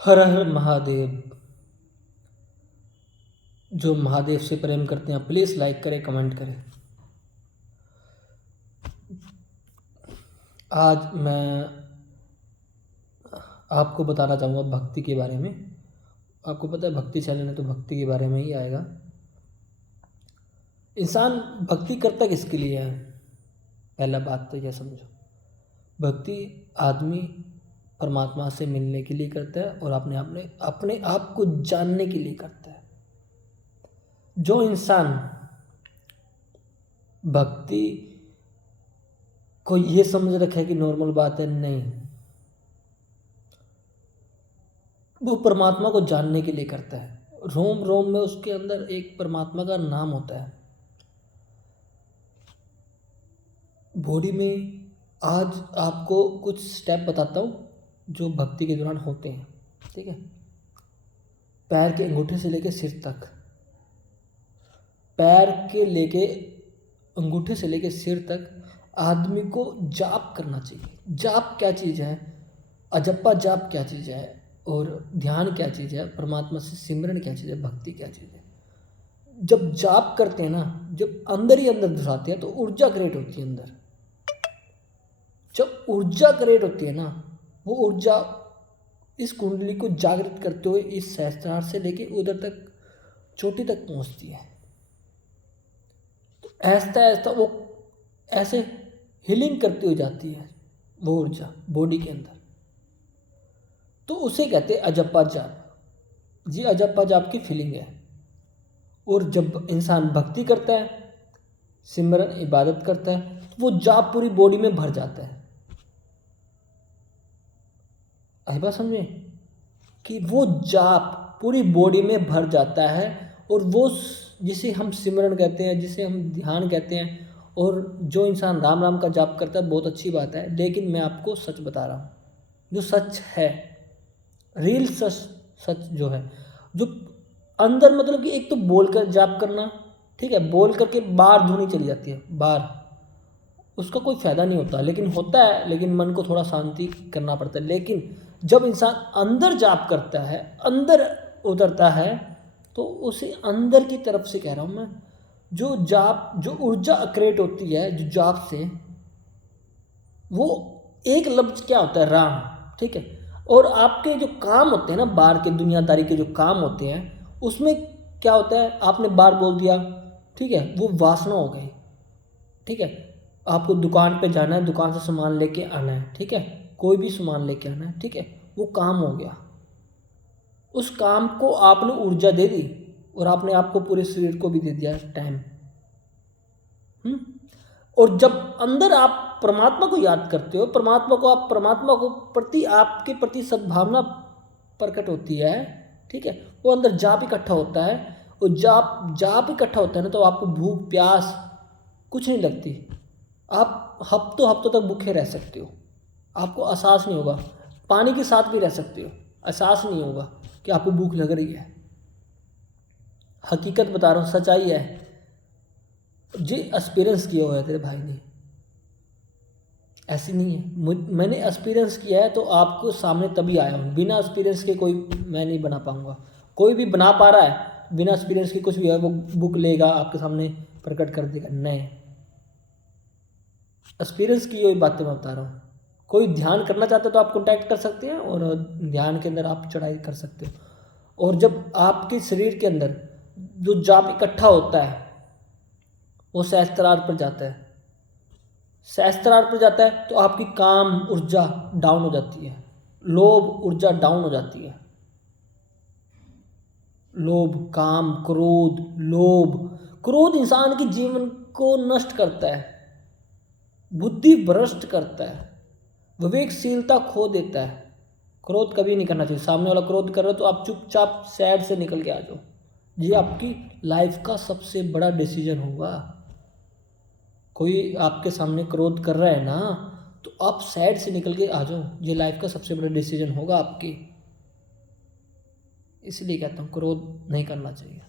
हर हर महादेव। जो महादेव से प्रेम करते हैं प्लीज़ लाइक करें, कमेंट करें। आज मैं आपको बताना चाहूँगा भक्ति के बारे में। आपको पता है भक्ति चैनल है तो भक्ति के बारे में ही आएगा। इंसान भक्ति करता किसके लिए है? पहला बात तो यह समझो, भक्ति आदमी परमात्मा से मिलने के लिए करता है और अपने आप को जानने के लिए करता है। जो इंसान भक्ति को ये समझ रखा है कि नॉर्मल बात है, नहीं, वो परमात्मा को जानने के लिए करता है। रोम रोम में उसके अंदर एक परमात्मा का नाम होता है। बॉडी में आज आपको कुछ स्टेप बताता हूँ जो भक्ति के दौरान होते हैं, ठीक है। पैर के अंगूठे से लेके सिर तक, अंगूठे से लेके सिर तक आदमी को जाप करना चाहिए। जाप क्या चीज़ है, अजप्पा जाप क्या चीज़ है, और ध्यान क्या चीज़ है, परमात्मा से सिमरन क्या चीज़ है, भक्ति क्या चीज़ है। जब जाप करते हैं ना, जब अंदर ही अंदर घुसाते हैं तो ऊर्जा क्रिएट होती है अंदर। जब ऊर्जा क्रिएट होती है ना, वो ऊर्जा इस कुंडली को जागृत करते हुए इस सहस्त्रार से लेके उधर तक चोटी तक पहुंचती है। तो ऐसा ऐसा वो ऐसे हीलिंग करती हुई जाती है वो ऊर्जा बॉडी के अंदर। तो उसे कहते हैं अजप्पा जाप। जी अजप्पा जाप की फीलिंग है। और जब इंसान भक्ति करता है, सिमरन इबादत करता है, तो वो जाप पूरी बॉडी में भर जाता है। आई बात समझे कि वो जाप पूरी बॉडी में भर जाता है। और वो जिसे हम सिमरन कहते हैं, जिसे हम ध्यान कहते हैं, और जो इंसान राम राम का जाप करता है बहुत अच्छी बात है, लेकिन मैं आपको सच बता रहा हूँ जो सच है, रियल सच जो है, जो अंदर मतलब कि एक तो बोल कर जाप करना, ठीक है, बोल करके बाहर धुनी चली जाती है बाहर, उसका कोई फ़ायदा नहीं होता, लेकिन होता है, लेकिन मन को थोड़ा शांति करना पड़ता है। लेकिन जब इंसान अंदर जाप करता है, अंदर उतरता है, तो उसे अंदर की तरफ से कह रहा हूँ मैं, जो जाप जो ऊर्जा क्रिएट होती है जो जाप से, वो एक लफ्ज़ क्या होता है, राम, ठीक है। और आपके जो काम होते हैं ना, बाहर के दुनियादारी के जो काम होते हैं, उसमें क्या होता है, आपने बार बोल दिया, ठीक है, वो वासना हो गई, ठीक है। आपको दुकान पे जाना है, दुकान से सामान लेके आना है, ठीक है, कोई भी सामान लेके आना है, ठीक है, वो काम हो गया। उस काम को आपने ऊर्जा दे दी और आपने आपको पूरे शरीर को भी दे दिया टाइम। और जब अंदर आप परमात्मा को याद करते हो, परमात्मा को प्रति आपके प्रति सद्भावना प्रकट होती है, ठीक है, वो अंदर जाप इकट्ठा होता है। और जाप इकट्ठा होता है ना, तो आपको भूख प्यास कुछ नहीं लगती। आप हफ्तों हफ्तों तक भूखे रह सकते हो, आपको एहसास नहीं होगा। पानी के साथ भी रह सकते हो, एहसास नहीं होगा कि आपको भूख लग रही है। हकीकत बता रहा हूँ, सच्चाई है, जी एक्सपीरियंस किया हुआ है तेरे भाई ने, ऐसी नहीं है। मैंने एक्सपीरियंस किया है तो आपको सामने तभी आया हूँ। बिना एक्सपीरियंस के कोई मैं नहीं बना पाऊँगा। कोई भी बना पा रहा है बिना एक्सपीरियंस के, कुछ भी है वो बुक लेगा आपके सामने प्रकट कर देगा, नहीं, एक्सपीरियंस की हुई बातें मैं बता रहा हूँ। कोई ध्यान करना चाहता है तो आप कॉन्टैक्ट कर सकते हैं और ध्यान के अंदर आप चढ़ाई कर सकते हो। और जब आपके शरीर के अंदर जो जाप इकट्ठा होता है वो सहस्त्रार पर जाता है, सहस्त्रार पर जाता है, तो आपकी काम ऊर्जा डाउन हो जाती है, लोभ ऊर्जा डाउन हो जाती है। लोभ, काम, क्रोध, क्रोध इंसान के जीवन को नष्ट करता है, बुद्धि भ्रष्ट करता है, विवेकशीलता खो देता है। क्रोध कभी नहीं करना चाहिए। सामने वाला क्रोध कर रहा है तो आप चुपचाप साइड से निकल के आ जाओ। ये आपकी लाइफ का सबसे बड़ा डिसीजन होगा। कोई आपके सामने क्रोध कर रहा है ना, तो आप साइड से निकल के आ जाओ, ये लाइफ का सबसे बड़ा डिसीजन होगा आपकी। इसलिए कहता हूँ क्रोध नहीं करना चाहिए।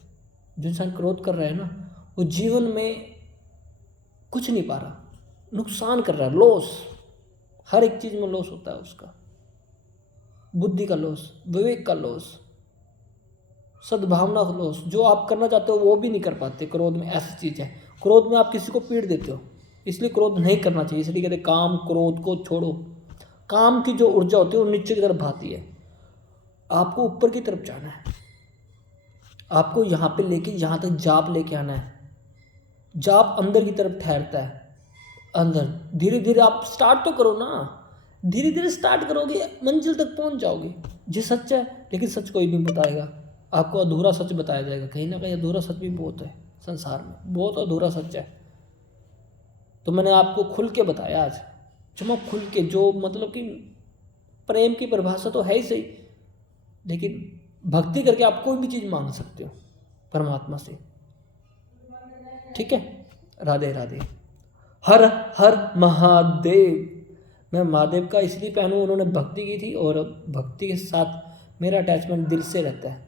जो इंसान क्रोध कर रहा है ना, वो जीवन में कुछ नहीं पा रहा, नुकसान कर रहा है, लॉस, हर एक चीज़ में लॉस होता है उसका। बुद्धि का लॉस, विवेक का लॉस, सद्भावना का लॉस। जो आप करना चाहते हो वो भी नहीं कर पाते क्रोध में। ऐसी चीज़ है, क्रोध में आप किसी को पीट देते हो, इसलिए क्रोध नहीं करना चाहिए। इसलिए कहते हैं काम क्रोध को छोड़ो। काम की जो ऊर्जा होती है वो नीचे की तरफ भाती है, आपको ऊपर की तरफ जाना है, आपको यहाँ पे लेके यहाँ तक जाप लेके आना है। जाप अंदर की तरफ ठहरता है, अंदर। धीरे धीरे आप स्टार्ट तो करो ना, धीरे धीरे स्टार्ट करोगे मंजिल तक पहुंच जाओगे। ये सच है, लेकिन सच कोई नहीं बताएगा आपको, अधूरा सच बताया जाएगा। कहीं ना कहीं अधूरा सच भी बहुत है संसार में, बहुत अधूरा सच है। तो मैंने आपको खुल के बताया आज, चमक खुल के, जो मतलब कि प्रेम की परिभाषा तो है ही सही, लेकिन भक्ति करके आप कोई भी चीज़ मांग सकते हो परमात्मा से। ठीक है, राधे राधे, हर हर महादेव। मैं महादेव का इसलिए पहनूं, उन्होंने भक्ति की थी और भक्ति के साथ मेरा अटैचमेंट दिल से रहता है।